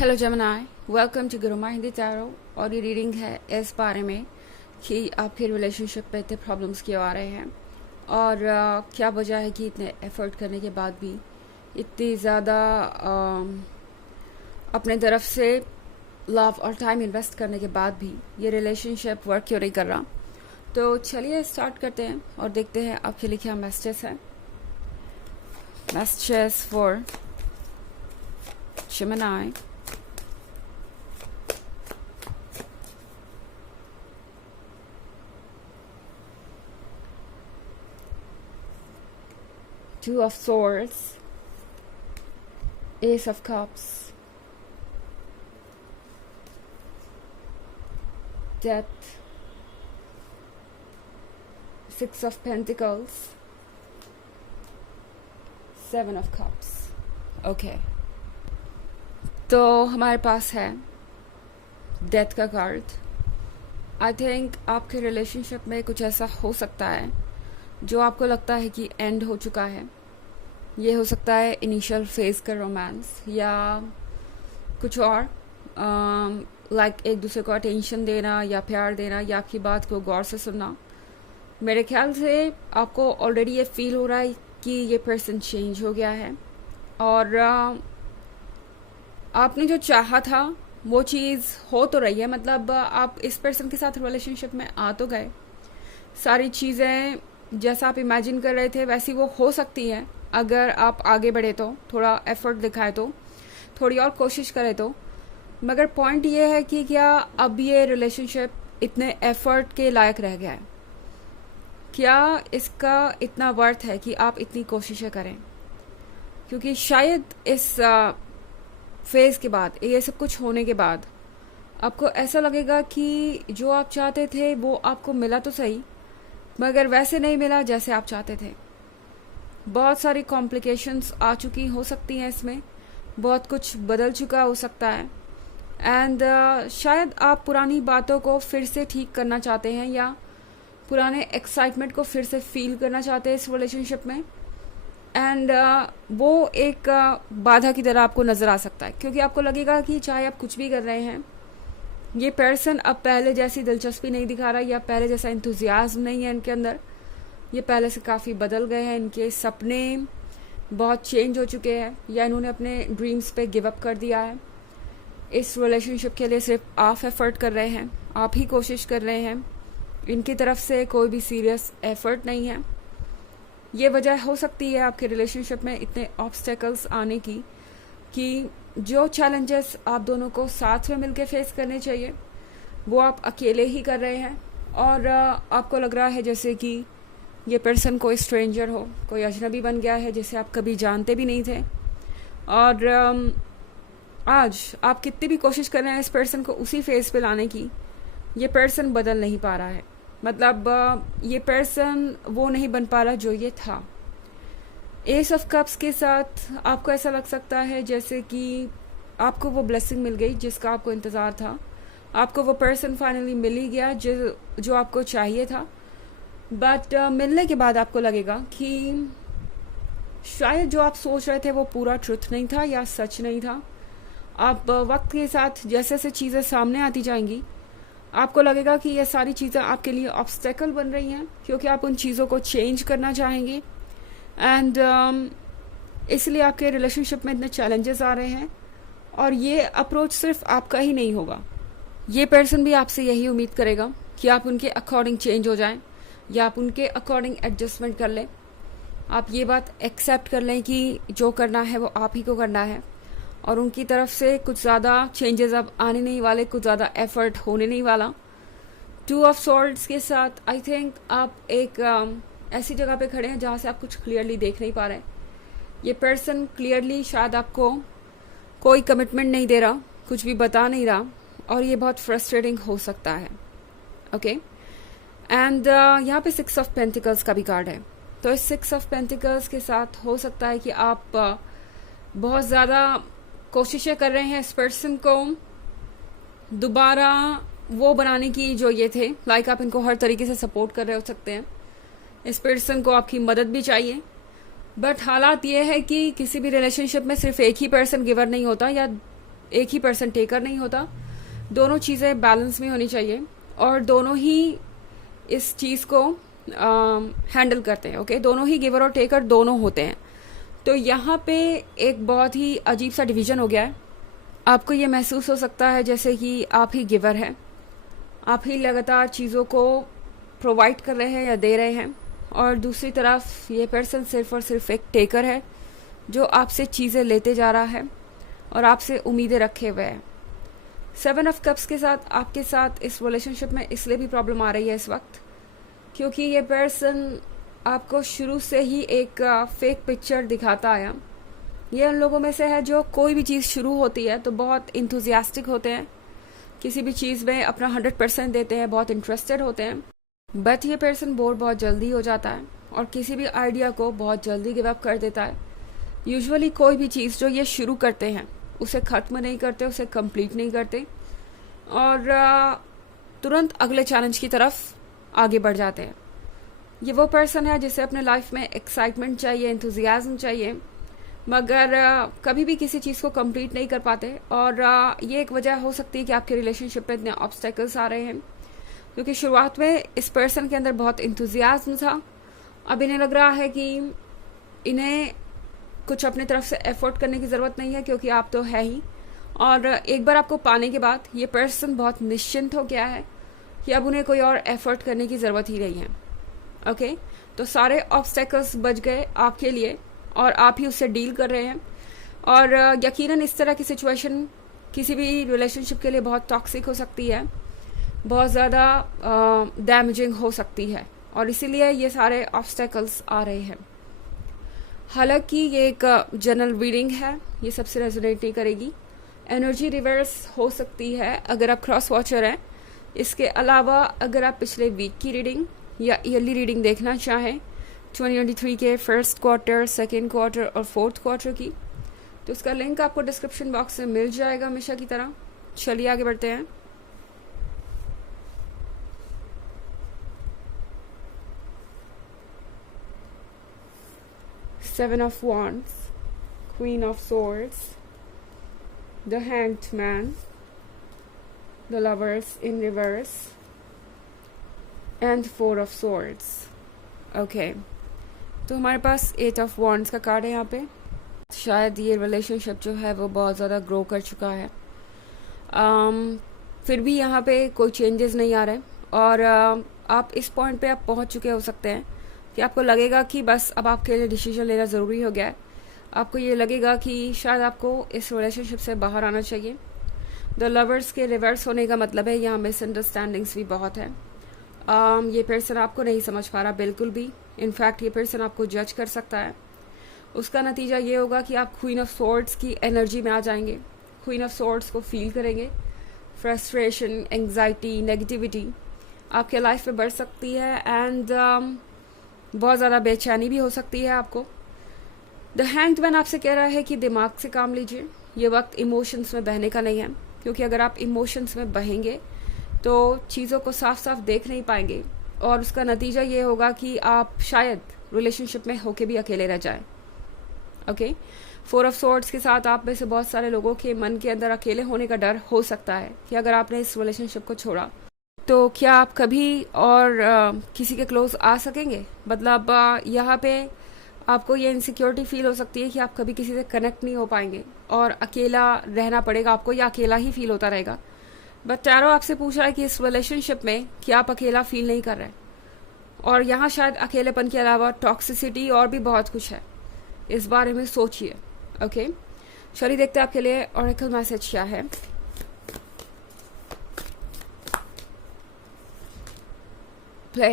Hello जमनाई, welcome to Guruma Hindi tarot. और ये रीडिंग है इस बारे में कि आपके रिलेशनशिप पे इतने प्रॉब्लम्स क्यों आ रहे हैं और क्या वजह है कि इतने एफर्ट करने के बाद भी इतनी ज़्यादा अपने तरफ से लव और टाइम इन्वेस्ट करने के बाद भी ये रिलेशनशिप वर्क क्यों नहीं कर रहा। तो चलिए स्टार्ट करते हैं और देखते हैं आपके लिए क्या मैसेजेस हैं। Messages for Gemini. Two of Swords, Ace of Cups, Death, Six of Pentacles, Seven of Cups. Okay. तो हमारे पास है डेथ का कार्ड। आई थिंक आपके रिलेशनशिप में कुछ ऐसा हो सकता है जो आपको लगता है कि एंड हो चुका है। ये हो सकता है इनिशियल फेज का रोमांस या कुछ और, लाइक एक दूसरे को अटेंशन देना या प्यार देना या आपकी बात को गौर से सुनना। मेरे ख्याल से आपको ऑलरेडी ये फील हो रहा है कि ये पर्सन चेंज हो गया है और आपने जो चाहा था वो चीज़ हो तो रही है। मतलब आप इस पर्सन के साथ रिलेशनशिप में आ तो गए, सारी चीज़ें जैसा आप इमेजिन कर रहे थे वैसी वो हो सकती हैं अगर आप आगे बढ़े तो, थोड़ा एफर्ट दिखाए तो, थोड़ी और कोशिश करें तो। मगर पॉइंट ये है कि क्या अब ये रिलेशनशिप इतने एफर्ट के लायक रह गया है? क्या इसका इतना वर्थ है कि आप इतनी कोशिशें करें? क्योंकि शायद इस फेज के बाद, ये सब कुछ होने के बाद आपको ऐसा लगेगा कि जो आप चाहते थे वो आपको मिला तो सही, मगर वैसे नहीं मिला जैसे आप चाहते थे। बहुत सारी कॉम्प्लिकेशंस आ चुकी हो सकती हैं इसमें, बहुत कुछ बदल चुका हो सकता है एंड शायद आप पुरानी बातों को फिर से ठीक करना चाहते हैं या पुराने एक्साइटमेंट को फिर से फील करना चाहते हैं इस रिलेशनशिप में। एंड वो एक बाधा की तरह आपको नज़र आ सकता है, क्योंकि आपको लगेगा कि चाहे आप कुछ भी कर रहे हैं, ये पर्सन अब पहले जैसी दिलचस्पी नहीं दिखा रहा या पहले जैसा इंतुजियाज्म नहीं है इनके अंदर। ये पहले से काफ़ी बदल गए हैं, इनके सपने बहुत चेंज हो चुके हैं या इन्होंने अपने ड्रीम्स पे गिव अप कर दिया है। इस रिलेशनशिप के लिए सिर्फ आप एफर्ट कर रहे हैं, आप ही कोशिश कर रहे हैं, इनकी तरफ से कोई भी सीरियस एफर्ट नहीं है। ये वजह हो सकती है आपके रिलेशनशिप में इतने ऑब्स्टेकल्स आने की कि जो चैलेंजेस आप दोनों को साथ में मिलकर फेस करने चाहिए वो आप अकेले ही कर रहे हैं और आपको लग रहा है जैसे कि ये पर्सन कोई स्ट्रेंजर हो, कोई अजनबी बन गया है जिसे आप कभी जानते भी नहीं थे। और आज आप कितनी भी कोशिश कर रहे हैं इस पर्सन को उसी फेज पे लाने की, ये पर्सन बदल नहीं पा रहा है। मतलब ये पर्सन वो नहीं बन पा रहा जो ये था। एस ऑफ कप्स के साथ आपको ऐसा लग सकता है जैसे कि आपको वो ब्लेसिंग मिल गई जिसका आपको इंतज़ार था, आपको वो पर्सन फाइनली मिल ही गया जो आपको चाहिए था। बट मिलने के बाद आपको लगेगा कि शायद जो आप सोच रहे थे वो पूरा ट्रुथ नहीं था या सच नहीं था। आप वक्त के साथ जैसे जैसे चीज़ें सामने आती जाएंगी आपको लगेगा कि ये सारी चीज़ें आपके लिए ऑब्स्टेकल बन रही हैं, क्योंकि आप उन चीज़ों को चेंज करना चाहेंगे एंड इसलिए आपके रिलेशनशिप में इतने चैलेंजेस आ रहे हैं। और ये अप्रोच सिर्फ आपका ही नहीं होगा, ये पर्सन भी आपसे यही उम्मीद करेगा कि आप उनके अकॉर्डिंग चेंज हो जाएं या आप उनके अकॉर्डिंग एडजस्टमेंट कर लें। आप ये बात एक्सेप्ट कर लें कि जो करना है वो आप ही को करना है और उनकी तरफ से कुछ ज़्यादा चेंजेस अब आने नहीं वाले, कुछ ज़्यादा एफर्ट होने नहीं वाला। टू ऑफ सॉर्ड्स के साथ आई थिंक आप एक ऐसी जगह पे खड़े हैं जहाँ से आप कुछ क्लियरली देख नहीं पा रहे। ये पर्सन क्लियरली शायद आपको कोई कमिटमेंट नहीं दे रहा, कुछ भी बता नहीं रहा और ये बहुत फ्रस्ट्रेटिंग हो सकता है। ओके एंड यहाँ पे सिक्स ऑफ पेंटिकल्स का भी कार्ड है। तो इस सिक्स ऑफ पेंटिकल्स के साथ हो सकता है कि आप बहुत ज़्यादा कोशिशें कर रहे हैं इस पर्सन को दोबारा वो बनाने की जो ये थे। लाइक आप इनको हर तरीके से सपोर्ट कर रहे हो सकते हैं, इस पर्सन को आपकी मदद भी चाहिए। बट हालात ये है कि किसी भी रिलेशनशिप में सिर्फ एक ही पर्सन गिवर नहीं होता या एक ही पर्सन टेकर नहीं होता, दोनों चीज़ें बैलेंस में होनी चाहिए और दोनों ही इस चीज़ को हैंडल करते हैं। ओके, दोनों ही गिवर और टेकर दोनों होते हैं। तो यहाँ पे एक बहुत ही अजीब सा डिवीज़न हो गया है। आपको ये महसूस हो सकता है जैसे कि आप ही गिवर हैं, आप ही लगातार चीज़ों को प्रोवाइड कर रहे हैं या दे रहे हैं, और दूसरी तरफ ये पर्सन सिर्फ और सिर्फ एक टेकर है जो आपसे चीज़ें लेते जा रहा है और आपसे उम्मीदें रखे हुए है। 7 ऑफ कप्स के साथ आपके साथ इस रिलेशनशिप में इसलिए भी प्रॉब्लम आ रही है इस वक्त क्योंकि ये पर्सन आपको शुरू से ही एक फेक पिक्चर दिखाता आया। ये उन लोगों में से है जो कोई भी चीज़ शुरू होती है तो बहुत इंथुजियास्टिक होते हैं, किसी भी चीज़ में अपना 100% देते हैं, बहुत इंटरेस्टेड होते हैं। बट ये पर्सन बोर बहुत जल्दी हो जाता है और किसी भी आइडिया को बहुत जल्दी गिव अप कर देता है। यूजुअली कोई भी चीज़ जो ये शुरू करते हैं उसे ख़त्म नहीं करते, उसे कंप्लीट नहीं करते और तुरंत अगले चैलेंज की तरफ आगे बढ़ जाते हैं। ये वो पर्सन है जिसे अपने लाइफ में एक्साइटमेंट चाहिए, एंथुजियाज्म चाहिए, मगर कभी भी किसी चीज़ को कंप्लीट नहीं कर पाते। और ये एक वजह हो सकती है कि आपके रिलेशनशिप में इतने ऑब्स्टेकल्स आ रहे हैं क्योंकि शुरुआत में इस पर्सन के अंदर बहुत इंथुजियाज्म था। अब इन्हें लग रहा है कि इन्हें कुछ अपनी तरफ से एफर्ट करने की ज़रूरत नहीं है क्योंकि आप तो है ही। और एक बार आपको पाने के बाद ये पर्सन बहुत निश्चिंत हो गया है कि अब उन्हें कोई और एफर्ट करने की ज़रूरत ही नहीं है। ओके, तो सारे ऑब्स्टेकल्स बच गए आपके लिए और आप ही उससे डील कर रहे हैं। और यकीनन इस तरह की सिचुएशन किसी भी रिलेशनशिप के लिए बहुत टॉक्सिक हो सकती है, बहुत ज़्यादा डैमेजिंग हो सकती है और इसीलिए ये सारे ऑब्स्टेकल्स आ रहे हैं। हालांकि ये एक जनरल रीडिंग है, ये सबसे रेजोनेट नहीं करेगी। एनर्जी रिवर्स हो सकती है अगर आप क्रॉस वॉचर हैं। इसके अलावा अगर आप पिछले वीक की रीडिंग या ईयरली रीडिंग देखना चाहें 2023 के फर्स्ट क्वार्टर, सेकेंड क्वार्टर और फोर्थ क्वार्टर की, तो उसका लिंक आपको डिस्क्रिप्शन बॉक्स में मिल जाएगा हमेशा की तरह। चलिए आगे बढ़ते हैं। Seven of Wands, Queen of Swords, the Hanged Man, the Lovers in reverse, and Four of Swords. Okay, तो हमारे पास 8 of Wands का कार्ड है यहाँ पे। शायद ये रिलेशनशिप जो है वो बहुत ज़्यादा ग्रो कर चुका है, फिर भी यहाँ पे कोई चेंजेस नहीं आ रहे और आप इस पॉइंट पे आप पहुँच चुके हो सकते हैं कि आपको लगेगा कि बस अब आपके लिए डिसीजन लेना ज़रूरी हो गया है। आपको ये लगेगा कि शायद आपको इस रिलेशनशिप से बाहर आना चाहिए। द लवर्स के रिवर्स होने का मतलब है यहाँ मिसअंडरस्टैंडिंग्स भी बहुत है। ये पर्सन आपको नहीं समझ पा रहा बिल्कुल भी। इनफैक्ट ये पर्सन आपको जज कर सकता है। उसका नतीजा ये होगा कि आप क्वीन ऑफ स्वॉर्ड्स की एनर्जी में आ जाएंगे, क्वीन ऑफ स्वॉर्ड्स को फील करेंगे। फ्रस्ट्रेशन, एंग्जाइटी, नेगेटिविटी आपके लाइफ में बढ़ सकती है एंड बहुत ज़्यादा बेचैनी भी हो सकती है आपको। द हैंग्ड मैन आपसे कह रहा है कि दिमाग से काम लीजिए, ये वक्त इमोशंस में बहने का नहीं है, क्योंकि अगर आप इमोशंस में बहेंगे तो चीज़ों को साफ साफ देख नहीं पाएंगे और उसका नतीजा ये होगा कि आप शायद रिलेशनशिप में होके भी अकेले रह जाएं। ओके, फोर ऑफ स्वॉर्ड्स के साथ आप में से बहुत सारे लोगों के मन के अंदर अकेले होने का डर हो सकता है कि अगर आपने इस रिलेशनशिप को छोड़ा तो क्या आप कभी और किसी के क्लोज आ सकेंगे। मतलब यहाँ पे आपको ये इनसिक्योरिटी फील हो सकती है कि आप कभी किसी से कनेक्ट नहीं हो पाएंगे और अकेला रहना पड़ेगा आपको, या अकेला ही फील होता रहेगा। बट टैरो आपसे पूछ रहा है कि इस रिलेशनशिप में क्या आप अकेला फील नहीं कर रहे, और यहाँ शायद अकेलेपन के अलावा टॉक्सिसिटी और भी बहुत कुछ है। इस बारे में सोचिए। ओके, चलिए देखते हैं आपके लिए ऑरेकल मैसेज क्या है। Play,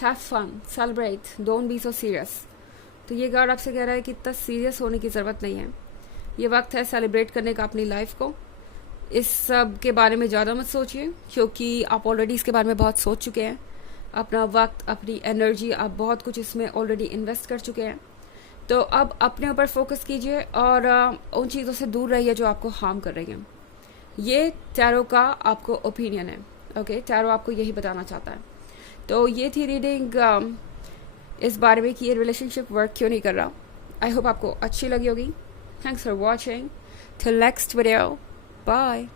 have fun, celebrate, don't be so serious. तो ये कार्ड आपसे कह रहा है कि इतना सीरियस होने की ज़रूरत नहीं है। ये वक्त है सेलिब्रेट करने का अपनी लाइफ को। इस सब के बारे में ज़्यादा मत सोचिए क्योंकि आप ऑलरेडी इसके बारे में बहुत सोच चुके हैं। अपना वक्त, अपनी एनर्जी, आप बहुत कुछ इसमें ऑलरेडी इन्वेस्ट कर चुके हैं। तो अब अपने ऊपर फोकस कीजिए और उन चीज़ों से दूर रहिए जो आपको हार्म कर रही हैं। ये टैरो का आपको ओपिनियन है। ओके, टैरो आपको यही बताना चाहता है। तो ये थी रीडिंग इस बारे में कि ये रिलेशनशिप वर्क क्यों नहीं कर रहा। आई होप आपको अच्छी लगी होगी। Thanks for watching. Till next video, bye.